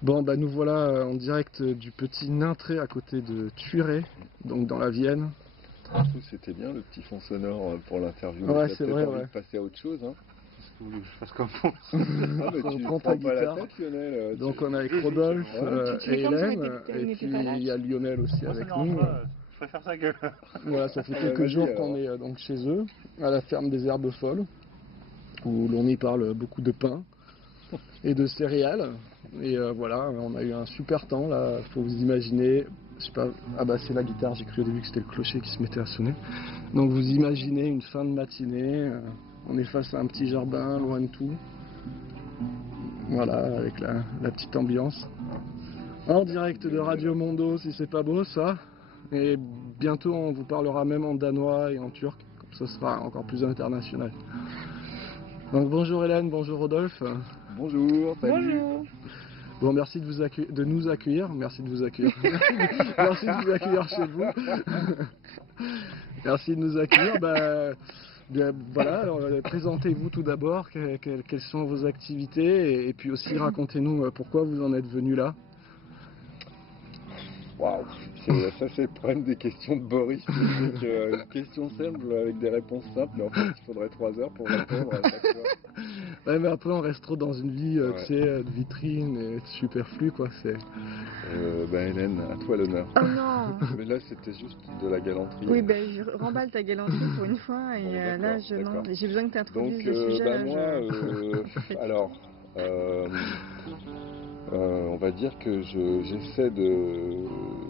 Bon, bah nous voilà en direct du petit Nintré à côté de Tuiray, donc dans la Vienne. Je trouve que c'était bien le petit fond sonore pour l'interview. Ouais, T'as c'est peut-être vrai, envie ouais. de passer à autre chose, hein. Qu'est-ce que vous voulez que je fasse comme fond? Ah, mais tu Prends prends ta pas la guitare. tête, Lionel. Donc on est avec J'hésite, Rodolphe ouais. Tu et fais comme si on Hélène, on et n'était puis pas là. il y a Lionel aussi Moi, ça me avec dérange nous. pas, je préfère ça que. Voilà, ça fait Ah, quelques vas-y, jours alors. qu'on est donc chez eux, à la ferme des Herbes Folles, où l'on y parle beaucoup de pain et de céréales. Et voilà, on a eu un super temps là, faut vous imaginer, je sais pas, ah bah c'est la guitare, j'ai cru au début que c'était le clocher qui se mettait à sonner. Donc vous imaginez une fin de matinée, on est face à un petit jardin, loin de tout. Voilà, avec la petite ambiance. En direct de Radio Mondo, si c'est pas beau ça. Et bientôt on vous parlera même en danois et en turc, comme ça sera encore plus international. Donc bonjour Hélène, bonjour Rodolphe. Bonjour, salut. Bonjour. Bon, merci de nous accueillir, merci de vous accueillir. Merci de vous accueillir chez vous. Merci de nous accueillir. Bien, voilà, alors, présentez-vous tout d'abord, quelles sont vos activités et puis aussi racontez-nous pourquoi vous en êtes venu là. Waouh, ça c'est le problème des questions de Boris. C'est que une question simple avec des réponses simples, mais en fait il faudrait 3 heures pour répondre à chaque fois. Ouais, mais après on reste trop dans une vie Ouais. tu sais, de vitrine et de superflu quoi. Hélène, à toi l'honneur. Oh non. Mais là c'était juste de la galanterie. Oui, ben je remballe ta galanterie pour une fois et Bon, là d'accord. j'ai besoin que tu introduises Donc le sujet. Là, moi, alors, on va dire que j'essaie de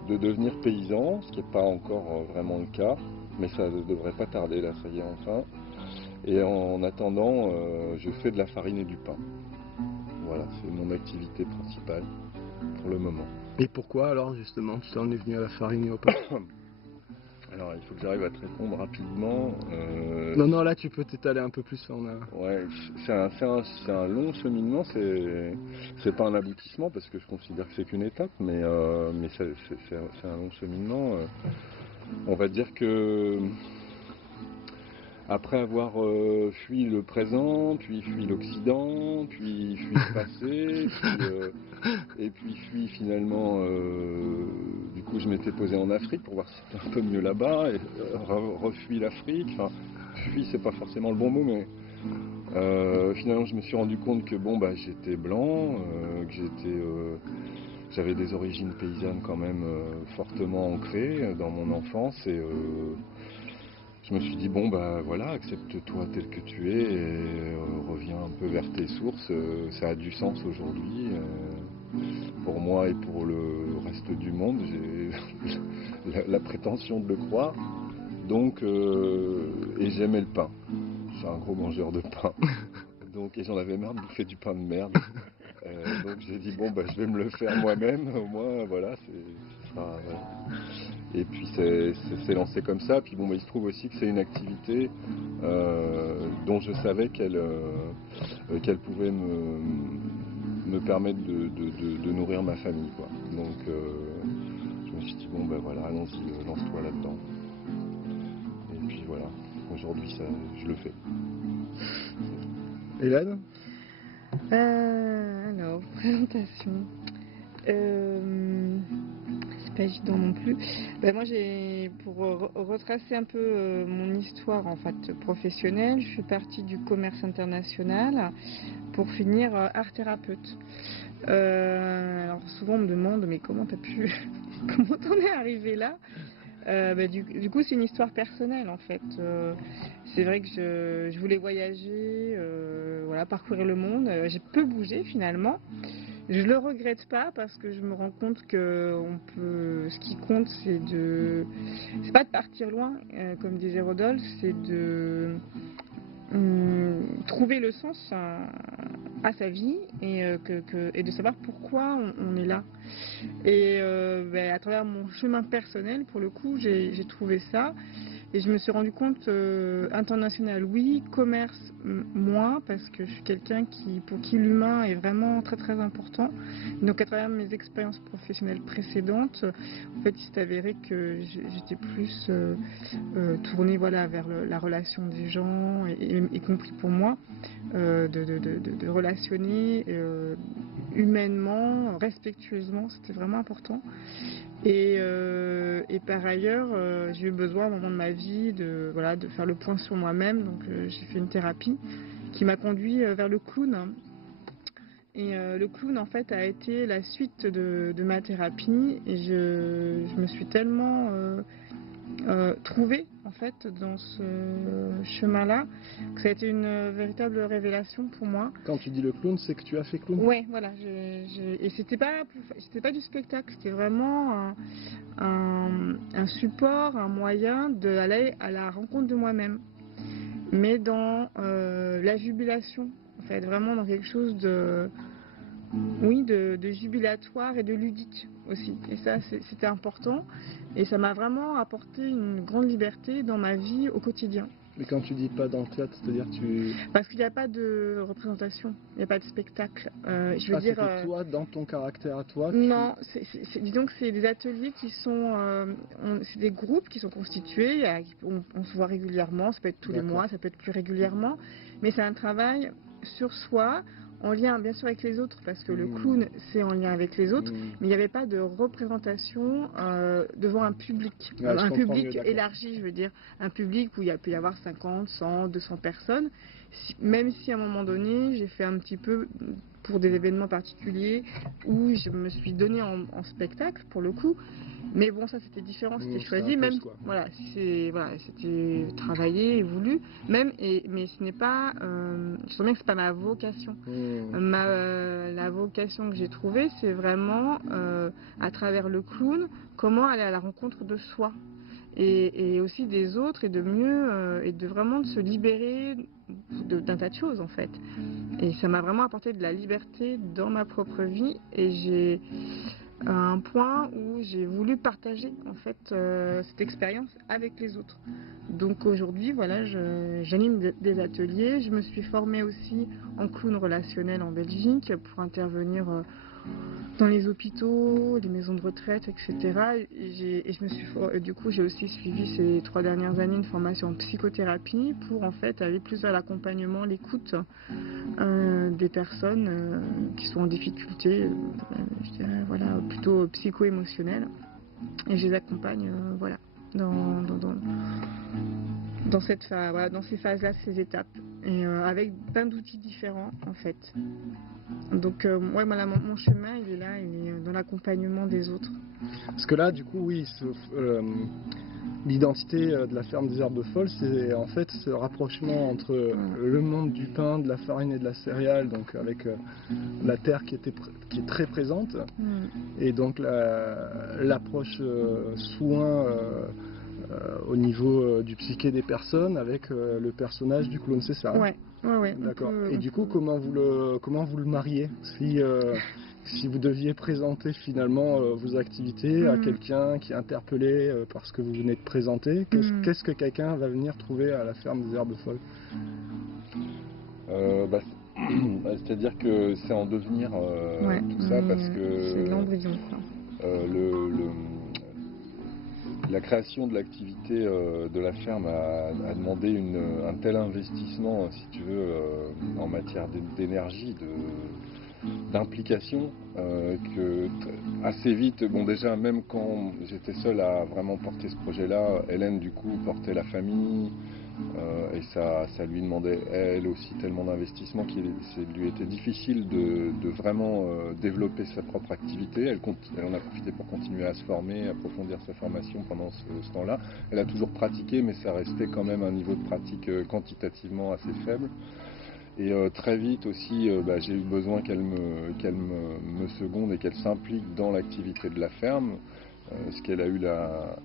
devenir paysan, ce qui n'est pas encore vraiment le cas, mais ça ne devrait pas tarder, là, ça y est, enfin. Et en attendant, je fais de la farine et du pain. Voilà, c'est mon activité principale pour le moment. Et pourquoi alors justement tu t'en es venu à la farine et au pain? Alors, il faut que j'arrive à te répondre rapidement. Non, là tu peux t'étaler un peu plus. Ouais, c'est un long cheminement, c'est pas un aboutissement parce que je considère que c'est qu'une étape, mais c'est un long cheminement. On va dire que après avoir fui le présent, puis fui l'Occident, puis fui le passé, et puis fui finalement, du coup je m'étais posé en Afrique pour voir si c'était un peu mieux là-bas, et refui l'Afrique, enfin fui c'est pas forcément le bon mot, mais finalement je me suis rendu compte que bon bah j'étais blanc, que j'avais des origines paysannes quand même fortement ancrées dans mon enfance et je me suis dit bon bah voilà, accepte-toi tel que tu es et reviens un peu vers tes sources, ça a du sens aujourd'hui pour moi et pour le reste du monde, j'ai la prétention de le croire. Donc et j'aimais le pain. Je suis un gros mangeur de pain. Donc et j'en avais marre de bouffer du pain de merde. Donc j'ai dit bon bah je vais me le faire moi-même, au moins voilà, ce sera, voilà. Et puis c'est lancé comme ça. Puis bon, bah, il se trouve aussi que c'est une activité dont je savais qu'elle pouvait me permettre de nourrir ma famille, quoi. Donc je me suis dit bon, bah voilà, allons-y, lance-toi là-dedans. Et puis voilà, aujourd'hui je le fais. Hélène? Alors, présentation. C'est pas évident non plus. Moi, pour retracer un peu mon histoire en fait professionnelle, je suis partie du commerce international pour finir art thérapeute. Alors souvent on me demande mais comment t'en es arrivé là? Du coup c'est une histoire personnelle en fait. C'est vrai que je voulais voyager, voilà, parcourir le monde. J'ai peu bougé finalement. Je le regrette pas parce que je me rends compte que ce qui compte c'est pas de partir loin, comme disait Rodolphe, c'est de trouver le sens à sa vie et de savoir pourquoi on est là. Et à travers mon chemin personnel, pour le coup, j'ai trouvé ça. Et je me suis rendu compte, international oui, commerce moins, parce que je suis quelqu'un pour qui l'humain est vraiment très très important. Donc à travers mes expériences professionnelles précédentes, en fait il s'est avéré que j'étais plus tournée voilà, vers la relation des gens, y compris pour moi, de relationner humainement, respectueusement, c'était vraiment important. Et par ailleurs, j'ai eu besoin à un moment de ma vie de faire le point sur moi-même. Donc j'ai fait une thérapie qui m'a conduit vers le clown. Et le clown en fait a été la suite de ma thérapie. Et je me suis tellement trouvée en fait dans ce chemin-là que ça a été une véritable révélation pour moi. Quand tu dis le clown, c'est que tu as fait clown? Ouais, voilà. Et c'était pas du spectacle, c'était vraiment un support, un moyen d'aller à la rencontre de moi-même. Mais dans la jubilation, en fait, vraiment dans quelque chose de jubilatoire et de ludique aussi. Et ça, c'était important. Et ça m'a vraiment apporté une grande liberté dans ma vie au quotidien. Mais quand tu dis pas dans le théâtre, c'est-à-dire Parce qu'il n'y a pas de représentation, il n'y a pas de spectacle. Je veux c'est dire. que toi, dans ton caractère à toi. Non, disons que c'est des ateliers qui sont, c'est des groupes qui sont constitués. On se voit régulièrement, ça peut être tous les mois, ça peut être plus régulièrement, mais c'est un travail sur soi, en lien bien sûr avec les autres, parce que le clown c'est en lien avec les autres, mais il n'y avait pas de représentation devant un public, un public élargi, je veux dire, un public où il peut y avoir 50, 100, 200 personnes, même si à un moment donné j'ai fait un petit peu pour des événements particuliers où je me suis donnée en spectacle pour le coup. Mais bon, ça c'était différent, c'était choisi, même c'était travaillé et voulu, mais ce n'est pas, je sens bien que c'est pas ma vocation. La vocation que j'ai trouvée, c'est vraiment à travers le clown, comment aller à la rencontre de soi et aussi des autres et de mieux et de vraiment de se libérer d'un tas de choses en fait. Et ça m'a vraiment apporté de la liberté dans ma propre vie et j'ai un point où j'ai voulu partager en fait cette expérience avec les autres. Donc aujourd'hui, voilà, j'anime des ateliers. Je me suis formée aussi en clown relationnel en Belgique pour intervenir dans les hôpitaux, les maisons de retraite, etc. Et je me suis, du coup, j'ai aussi suivi ces 3 dernières années une formation en psychothérapie pour en fait aller plus à l'accompagnement, l'écoute des personnes qui sont en difficulté, je dirais, voilà, plutôt psycho-émotionnelles. Et je les accompagne, voilà, dans cette phase, voilà, dans ces phases-là, ces étapes, et avec plein d'outils différents en fait. Donc ouais, voilà, mon chemin il est là, il est dans l'accompagnement des autres. Parce que là, du coup, oui, l'identité de la ferme des Herbes Folles, c'est en fait ce rapprochement entre le monde du pain, de la farine et de la céréale, donc avec la terre qui est très présente, et donc l'approche soin au niveau du psyché des personnes avec le personnage du clown, c'est ça? Ouais. D'accord. Et du coup, comment vous le mariez si vous deviez présenter finalement vos activités à quelqu'un qui est interpellé par ce que vous venez de présenter, qu'est-ce que quelqu'un va venir trouver à la ferme des Herbes Folles? C'est-à-dire que c'est en devenir tout ça, parce que c'est l'embryon. La création de l'activité de la ferme a demandé un tel investissement, si tu veux, en matière d'énergie, d'implication, que assez vite, bon déjà même quand j'étais seul à vraiment porter ce projet-là, Hélène du coup portait la famille, et ça lui demandait elle aussi tellement d'investissement qu'il lui était difficile de vraiment développer sa propre activité. Elle en a profité pour continuer à se former, approfondir sa formation pendant ce temps-là. Elle a toujours pratiqué, mais ça restait quand même un niveau de pratique quantitativement assez faible. Et très vite aussi, j'ai eu besoin qu'elle me seconde et qu'elle s'implique dans l'activité de la ferme, ce qu'elle a eu la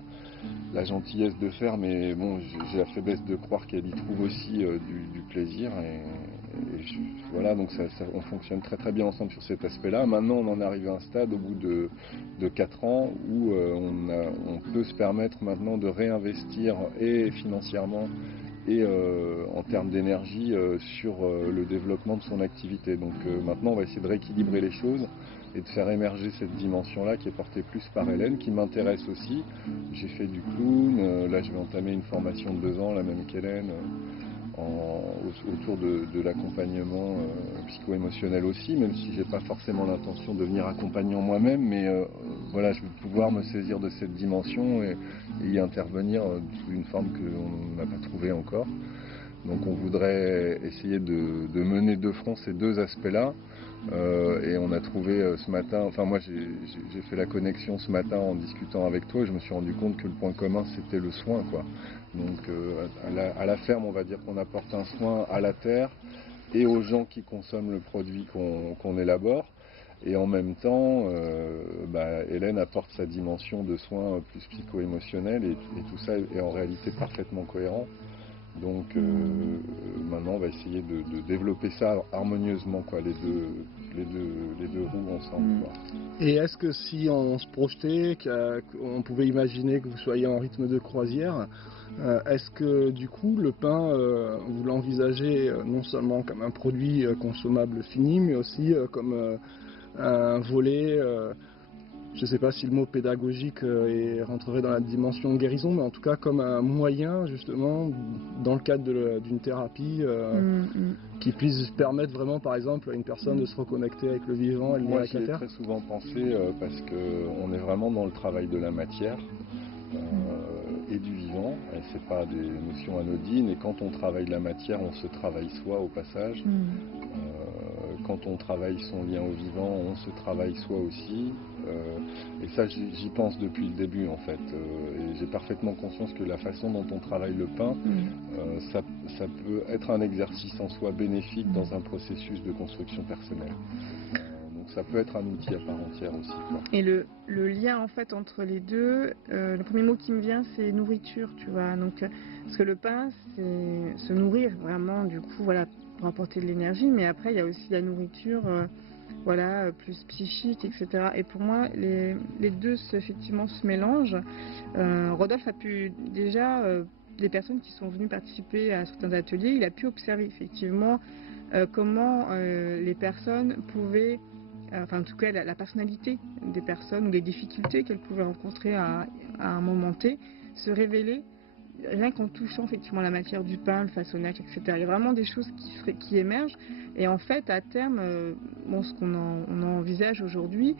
gentillesse de faire, mais bon, j'ai la faiblesse de croire qu'elle y trouve aussi du plaisir. Voilà, donc on fonctionne très très bien ensemble sur cet aspect-là. Maintenant, on en est arrivé à un stade au bout de 4 ans où on peut se permettre maintenant de réinvestir et financièrement et en termes d'énergie sur le développement de son activité. Donc maintenant on va essayer de rééquilibrer les choses et de faire émerger cette dimension-là qui est portée plus par Hélène, qui m'intéresse aussi. J'ai fait du clown, là je vais entamer une formation de 2 ans, la même qu'Hélène, autour de l'accompagnement psycho-émotionnel aussi, même si j'ai pas forcément l'intention de devenir accompagnant moi-même, mais voilà, je veux pouvoir me saisir de cette dimension et y intervenir sous une forme qu'on n'a pas trouvée encore. Donc on voudrait essayer de mener de front ces deux aspects-là. Et on a trouvé ce matin, enfin moi j'ai fait la connexion ce matin en discutant avec toi et je me suis rendu compte que le point commun c'était le soin, quoi. Donc à la ferme on va dire qu'on apporte un soin à la terre et aux gens qui consomment le produit qu'on élabore. Et en même temps, Hélène apporte sa dimension de soin plus psycho-émotionnel et tout ça est en réalité parfaitement cohérent. Donc maintenant on va essayer de développer ça harmonieusement, quoi, les deux roues ensemble, quoi. Et est-ce que si on se projetait, qu'on pouvait imaginer que vous soyez en rythme de croisière, est-ce que du coup le pain, vous l'envisagez non seulement comme un produit consommable fini, mais aussi comme un volet, je ne sais pas si le mot pédagogique rentrerait dans la dimension guérison, mais en tout cas comme un moyen justement dans le cadre d'une thérapie qui puisse permettre vraiment par exemple à une personne de se reconnecter avec le vivant et le lien Moi avec j'y la ai terre. très souvent pensé parce qu'on est vraiment dans le travail de la matière et du vivant, et c'est pas des notions anodines, et quand on travaille la matière on se travaille soi au passage. Quand on travaille son lien au vivant, on se travaille soi aussi. Et ça, j'y pense depuis le début, en fait. Et j'ai parfaitement conscience que la façon dont on travaille le pain, ça peut être un exercice en soi bénéfique dans un processus de construction personnelle. Donc ça peut être un outil à part entière aussi, quoi. Et le lien en fait entre les deux, le premier mot qui me vient c'est nourriture, tu vois. Donc, parce que le pain c'est se nourrir vraiment, du coup, voilà, pour apporter de l'énergie, mais après il y a aussi la nourriture, voilà, plus psychique, etc. Et pour moi, les deux effectivement se mélangent. Rodolphe a pu déjà, des personnes qui sont venues participer à certains ateliers, il a pu observer effectivement comment les personnes pouvaient, enfin en tout cas la personnalité des personnes ou les difficultés qu'elles pouvaient rencontrer à un moment T se révéler rien qu'en touchant effectivement la matière du pain, le façonnage, etc. Il y a vraiment des choses qui émergent et en fait à terme, ce qu'on on envisage aujourd'hui,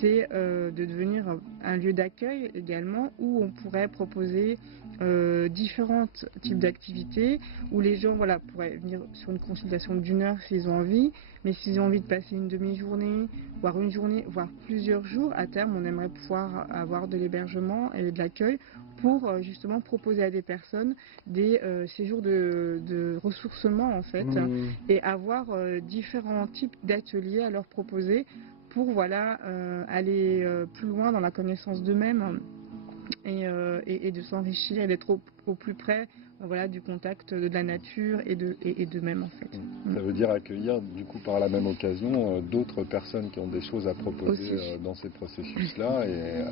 c'est de devenir un lieu d'accueil également où on pourrait proposer différents types d'activités où les gens, voilà, pourraient venir sur une consultation d'1 heure s'ils ont envie, mais s'ils ont envie de passer une demi-journée, voire une journée, voire plusieurs jours, à terme on aimerait pouvoir avoir de l'hébergement et de l'accueil pour justement proposer à des personnes des séjours de ressourcement en fait, et avoir différents types d'ateliers à leur proposer pour, voilà, aller plus loin dans la connaissance d'eux-mêmes et de s'enrichir et d'être au plus près, voilà, du contact de la nature et d'eux-mêmes en fait. Ça veut dire accueillir du coup par la même occasion d'autres personnes qui ont des choses à proposer dans ces processus-là et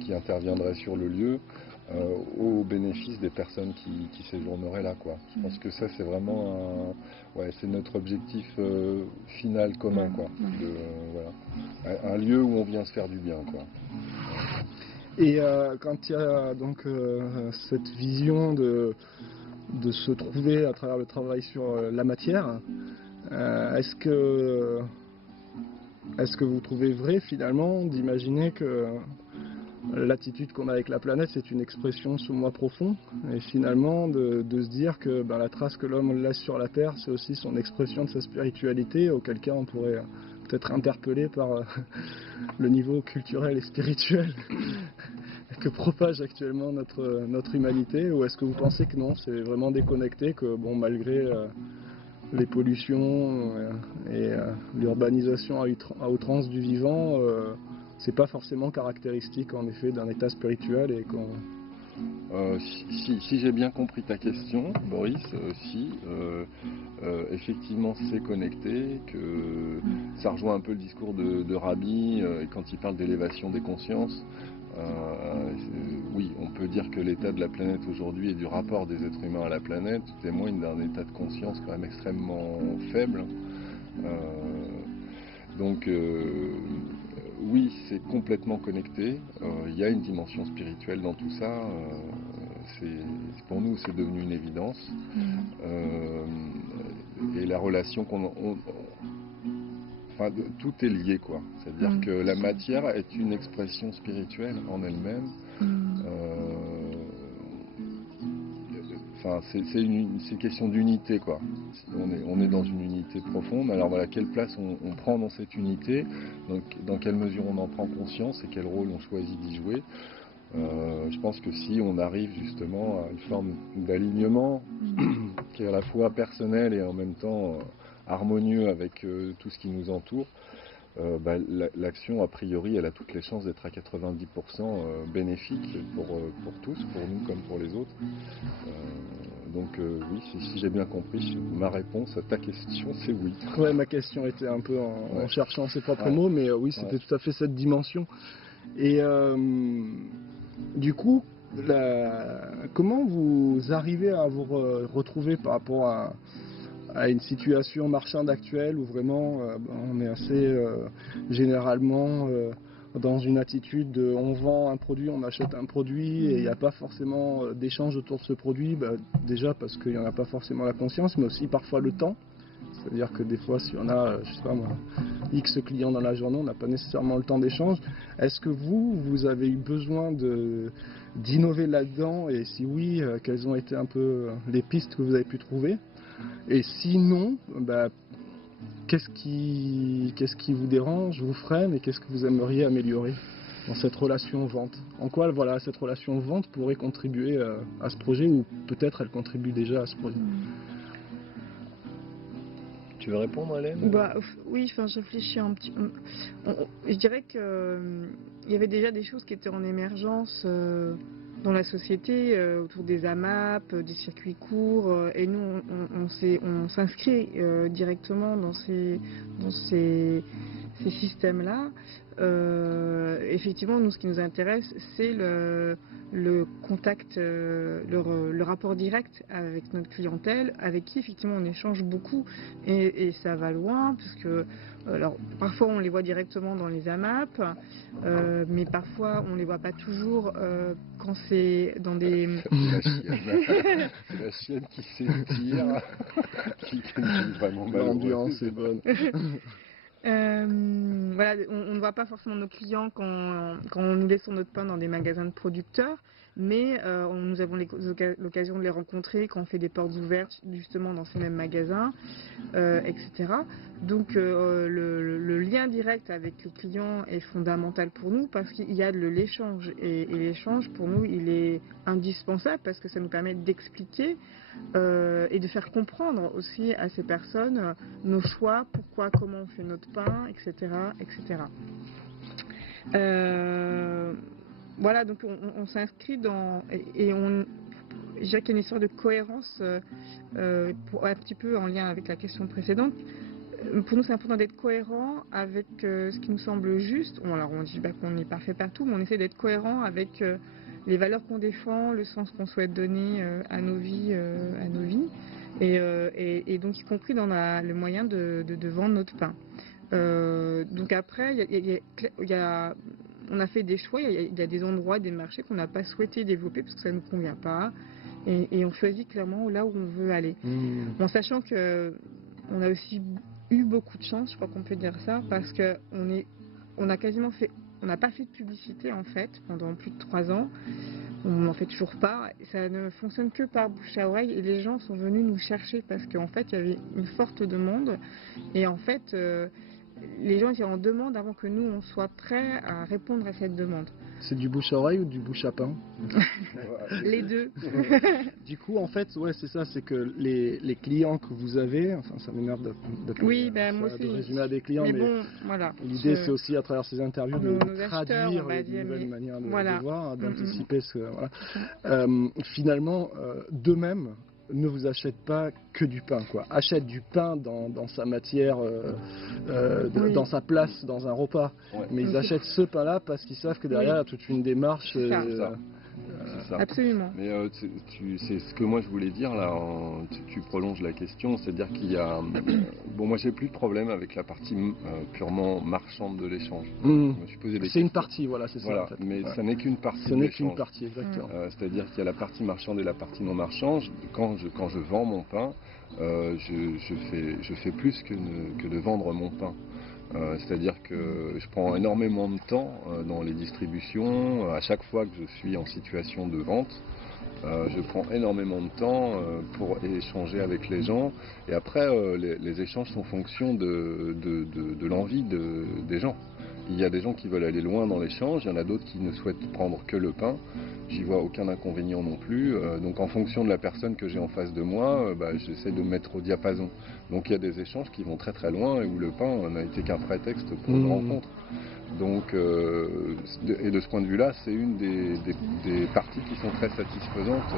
qui interviendraient sur le lieu au bénéfice des personnes qui séjourneraient là, quoi. Je pense que ça c'est vraiment c'est notre objectif final commun, quoi. Voilà. Un lieu où on vient se faire du bien, quoi. Et quand il y a donc cette vision de se trouver à travers le travail sur la matière, est-ce que vous trouvez vrai finalement d'imaginer que l'attitude qu'on a avec la planète c'est une expression sous moi profond, et finalement de se dire que la trace que l'homme laisse sur la terre c'est aussi son expression de sa spiritualité, auquel cas on pourrait peut-être interpellé par le niveau culturel et spirituel que propage actuellement notre humanité, ou est-ce que vous pensez que non, c'est vraiment déconnecté, que bon, malgré les pollutions et l'urbanisation à outrance du vivant, c'est pas forcément caractéristique en effet d'un état spirituel et qu'on... Si j'ai bien compris ta question, Boris, effectivement c'est connecté, que ça rejoint un peu le discours de Rabbi quand il parle d'élévation des consciences. Oui, on peut dire que l'état de la planète aujourd'hui et du rapport des êtres humains à la planète témoigne d'un état de conscience quand même extrêmement faible. Donc oui, c'est complètement connecté. Il y a une dimension spirituelle dans tout ça, pour nous, c'est devenu une évidence. Et la relation tout est lié, quoi. C'est-à-dire que la matière est une expression spirituelle en elle-même. C'est question d'unité, quoi. On est dans une unité profonde. Alors voilà, quelle place on prend dans cette unité, donc dans quelle mesure on en prend conscience et quel rôle on choisit d'y jouer. Je pense que si on arrive justement à une forme d'alignement qui est à la fois personnel et en même temps harmonieux avec tout ce qui nous entoure, l'action a priori elle a toutes les chances d'être à 90% bénéfique pour tous, pour nous comme pour les autres. Donc oui, si j'ai bien compris, ma réponse à ta question c'est oui. Ouais, ma question était un peu en cherchant ses propres mots, mais oui, c'était tout à fait cette dimension. Et du coup, comment vous arrivez à vous retrouver par rapport à une situation marchande actuelle où vraiment on est assez généralement dans une attitude de on vend un produit, on achète un produit et il n'y a pas forcément d'échange autour de ce produit, déjà parce qu'il n'y en a pas forcément la conscience, mais aussi parfois le temps. C'est-à-dire que des fois, si on a, je sais pas moi, X clients dans la journée, on n'a pas nécessairement le temps d'échange. Est-ce que vous avez eu besoin d'innover là-dedans? Et si oui, quelles ont été un peu les pistes que vous avez pu trouver? Et sinon, qu'est-ce qui vous dérange, vous freine, et qu'est-ce que vous aimeriez améliorer dans cette relation vente? En quoi cette relation vente pourrait contribuer à ce projet, ou peut-être elle contribue déjà à ce projet? Tu veux répondre, Hélène? Oui, je réfléchis un petit peu. Je dirais qu'il y avait déjà des choses qui étaient en émergence dans la société, autour des AMAP, des circuits courts, et nous, on s'inscrit directement dans ces systèmes-là. Effectivement, nous, ce qui nous intéresse, c'est le contact, le rapport direct avec notre clientèle, avec qui effectivement on échange beaucoup, et ça va loin, parce que alors, parfois on les voit directement dans les AMAP, mais parfois on les voit pas toujours quand c'est dans des... C'est la chienne qui s'étire, qui est vraiment malheureuse. L'ambiance est bonne. Voilà, on ne voit pas forcément nos clients quand nous laissons notre pain dans des magasins de producteurs, mais nous avons l'occasion de les rencontrer quand on fait des portes ouvertes justement dans ces mêmes magasins, etc. Donc le lien direct avec les clients est fondamental pour nous parce qu'il y a de l'échange, et l'échange pour nous il est indispensable parce que ça nous permet d'expliquer et de faire comprendre aussi à ces personnes nos choix, pourquoi, comment on fait notre pain, etc. etc. Voilà, donc on s'inscrit dans... Et je dirais qu'il y a une histoire de cohérence, un petit peu en lien avec la question précédente. Pour nous, c'est important d'être cohérent avec ce qui nous semble juste. Bon, alors on dit qu'on est parfait partout, mais on essaie d'être cohérent avec les valeurs qu'on défend, le sens qu'on souhaite donner à nos vies, et donc y compris dans le moyen de vendre notre pain. Donc après, on a fait des choix, il y a des endroits, des marchés qu'on n'a pas souhaité développer parce que ça ne nous convient pas, et on choisit clairement là où on veut aller. En sachant que on a aussi eu beaucoup de chance, je crois qu'on peut dire ça, parce que on n'a pas fait de publicité en fait pendant plus de 3 ans. On n'en fait toujours pas. Ça ne fonctionne que par bouche à oreille, et les gens sont venus nous chercher parce qu'en fait il y avait une forte demande, et en fait les gens étaient en demande avant que nous on soit prêts à répondre à cette demande. C'est du bouche à oreille ou du bouche à pain? Les deux. Du coup, en fait, ouais, c'est ça, c'est que les clients que vous avez, enfin, ça m'énerve de résumer à des clients, mais bon, voilà. L'idée, c'est aussi à travers ces interviews de traduire les nouvelles manières de voir, d'anticiper ce. Voilà. Finalement, d'eux-mêmes ne vous achètent pas que du pain, quoi. Achètent du pain dans sa matière, dans sa place, dans un repas. Ouais. Mais ils achètent ce pain-là parce qu'ils savent que derrière, il y a toute une démarche. c'est ça. Absolument. Mais c'est ce que moi je voulais dire là, tu prolonges la question, c'est-à-dire qu'il y a... bon, moi j'ai plus de problème avec la partie purement marchande de l'échange. Je me suis posé des C'est une questions. partie, voilà, c'est Voilà, ça en fait. mais ça n'est qu'une partie Ce de n'est qu'une l'échange. partie, exactement. C'est-à-dire qu'il y a la partie marchande et la partie non marchande. Quand je vends mon pain, je fais plus que de vendre mon pain. C'est-à-dire que je prends énormément de temps dans les distributions. À chaque fois que je suis en situation de vente, je prends énormément de temps pour échanger avec les gens. Et après, les échanges sont en fonction de l'envie des gens. Il y a des gens qui veulent aller loin dans l'échange, il y en a d'autres qui ne souhaitent prendre que le pain. J'y vois aucun inconvénient non plus. Donc en fonction de la personne que j'ai en face de moi, j'essaie de me mettre au diapason. Donc il y a des échanges qui vont très très loin et où le pain n'a été qu'un prétexte pour une rencontre. Donc, et de ce point de vue-là, c'est une des parties qui sont très satisfaisantes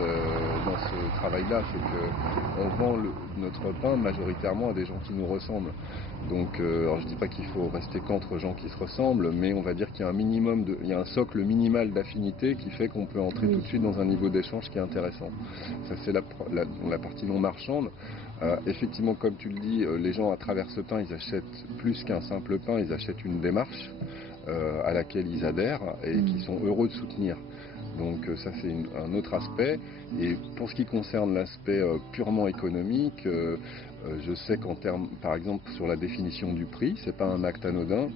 dans ce travail-là. C'est qu'on vend notre pain majoritairement à des gens qui nous ressemblent. Donc, alors je ne dis pas qu'il faut rester qu'entre gens qui se ressemblent, mais on va dire qu'il y a il y a un socle minimal d'affinité qui fait qu'on peut entrer tout de suite dans un niveau d'échange qui est intéressant. Ça, c'est la partie non marchande. Effectivement, comme tu le dis, les gens à travers ce pain, ils achètent plus qu'un simple pain, ils achètent une démarche à laquelle ils adhèrent et qui sont heureux de soutenir. Donc ça c'est un autre aspect. Et pour ce qui concerne l'aspect purement économique, je sais qu'en termes, par exemple sur la définition du prix, c'est pas un acte anodin.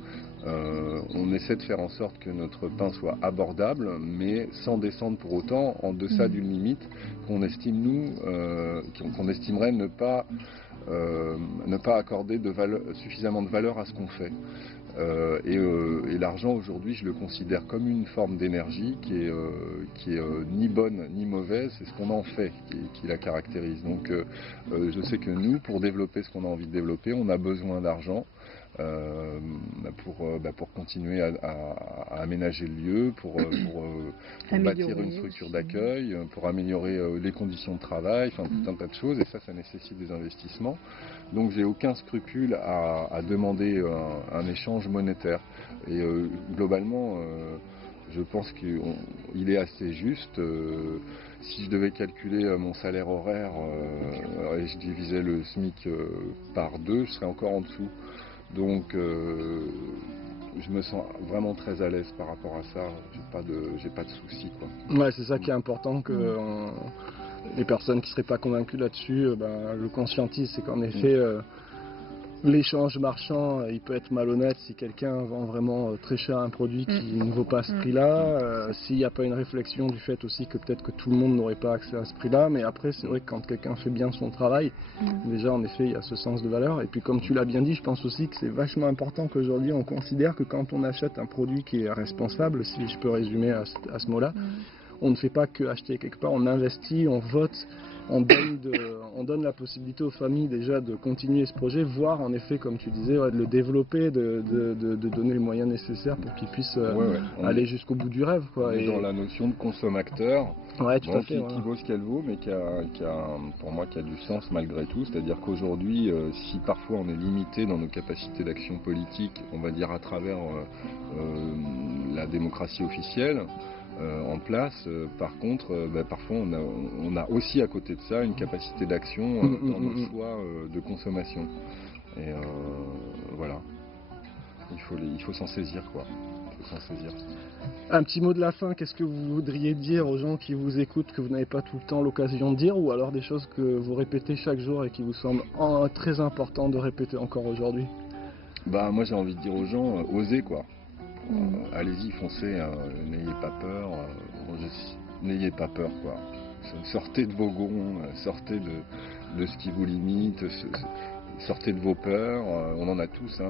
On essaie de faire en sorte que notre pain soit abordable, mais sans descendre pour autant en deçà d'une limite qu'on estime qu'on estimerait ne pas accorder suffisamment de valeur à ce qu'on fait. Et l'argent aujourd'hui, je le considère comme une forme d'énergie qui est ni bonne ni mauvaise, c'est ce qu'on en fait qui la caractérise. Donc je sais que nous, pour développer ce qu'on a envie de développer, on a besoin d'argent. Pour continuer à aménager le lieu, pour bâtir une structure d'accueil, pour améliorer les conditions de travail, enfin tout un tas de choses, et ça nécessite des investissements. Donc j'ai aucun scrupule à demander un échange monétaire. Et globalement, je pense qu'il est assez juste. Si je devais calculer mon salaire horaire et je divisais le SMIC par 2, je serais encore en dessous. Donc je me sens vraiment très à l'aise par rapport à ça, j'ai pas de soucis quoi. Ouais, c'est ça qui est important, que les personnes qui seraient pas convaincues là-dessus le conscientisent, c'est qu'en effet l'échange marchand il peut être malhonnête si quelqu'un vend vraiment très cher un produit qui ne vaut pas ce prix-là, s'il n'y a pas une réflexion du fait aussi que peut-être que tout le monde n'aurait pas accès à ce prix-là, mais après c'est vrai que quand quelqu'un fait bien son travail, déjà en effet il y a ce sens de valeur. Et puis comme tu l'as bien dit, je pense aussi que c'est vachement important qu'aujourd'hui on considère que quand on achète un produit qui est responsable, si je peux résumer à ce mot-là, on ne fait pas que acheter quelque part, on investit, on vote, on donne la possibilité aux familles déjà de continuer ce projet, voire en effet, comme tu disais, de le développer, de donner les moyens nécessaires pour qu'ils puissent aller jusqu'au bout du rêve. On est dans la notion de consommateur, qui vaut ce qu'elle vaut, mais pour moi qui a du sens malgré tout. C'est-à-dire qu'aujourd'hui, si parfois on est limité dans nos capacités d'action politique, on va dire à travers la démocratie officielle, en place. Par contre, parfois on a aussi à côté de ça une capacité d'action dans nos choix de consommation. Et voilà, il faut s'en saisir quoi. Un petit mot de la fin, qu'est-ce que vous voudriez dire aux gens qui vous écoutent que vous n'avez pas tout le temps l'occasion de dire, ou alors des choses que vous répétez chaque jour et qui vous semblent très important de répéter encore aujourd'hui? Moi j'ai envie de dire aux gens, osez quoi. Allez-y, foncez, n'ayez pas peur, n'ayez pas peur quoi. Sortez de vos gonds, sortez de ce qui vous limite, sortez de vos peurs, on en a tous,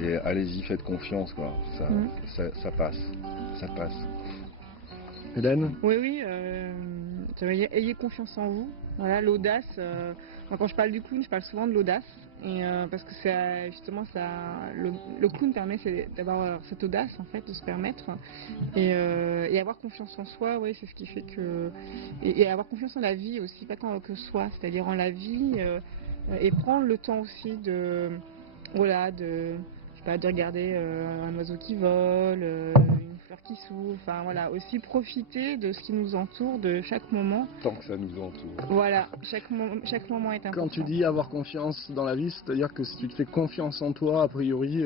et allez-y, faites confiance quoi. Ça passe. Hélène? Oui, ayez confiance en vous. Voilà, l'audace. Quand je parle du clown, je parle souvent de l'audace. Et parce que justement, le clown permet d'avoir cette audace en fait, de se permettre. Et avoir confiance en soi, c'est ce qui fait que. Et avoir confiance en la vie aussi, pas tant que soi, c'est-à-dire en la vie. Et prendre le temps aussi de regarder un oiseau qui vole, une fleurs qui s'ouvrent. Enfin voilà, aussi profiter de ce qui nous entoure, de chaque moment. Tant que ça nous entoure. Voilà, chaque moment est important. Quand tu dis avoir confiance dans la vie, c'est-à-dire que si tu te fais confiance en toi, a priori,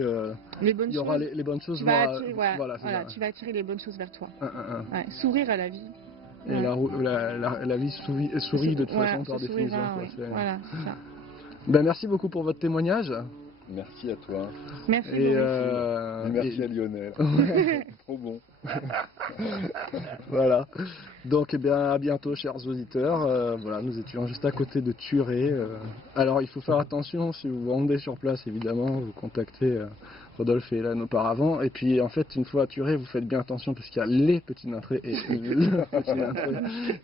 les bonnes il y aura choses, les bonnes choses. tu vas vont- attirer, voilà, c'est ça. tu vas attirer les bonnes choses vers toi. Un. Ouais, sourire à la vie. Et Ouais. la vie sourit de toute Voilà, façon par se définition. sourira, quoi. oui. Voilà, c'est ça. Ben, merci beaucoup pour votre témoignage. Merci à toi. Merci Et, Boris. Et merci et- à Lionel. Trop bon. Voilà. Donc, eh bien, à bientôt, chers auditeurs. Voilà, nous étions juste à côté de Thuré. Alors, il faut faire attention si vous vous rendez sur place, évidemment, vous contactez Rodolphe et Hélène auparavant. Et puis, en fait, une fois à Thuré, vous faites bien attention parce qu'il y a les petits Nintrés et le petit Nintré.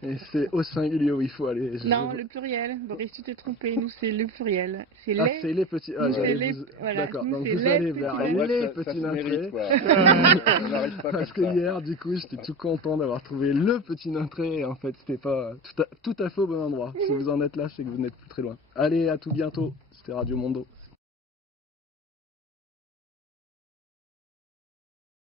Et c'est au singulier où il faut aller. Non, le pluriel. Boris, tu t'es trompé. Nous, c'est le pluriel. C'est Ah, les. c'est les petits. Ah, Nous, j'allais c'est les- vous- voilà, D'accord, nous, donc c'est vous les allez petits vers Nintrés. les ça petits se mérite, Nintrés. quoi. On n'arrive pas Parce que comme ça. hier, du coup, j'étais tout content d'avoir trouvé le petit Nintré et en fait, c'était pas tout à fait au bon endroit. Si vous en êtes là, c'est que vous n'êtes plus très loin. Allez, à tout bientôt. C'était Radio Mondo.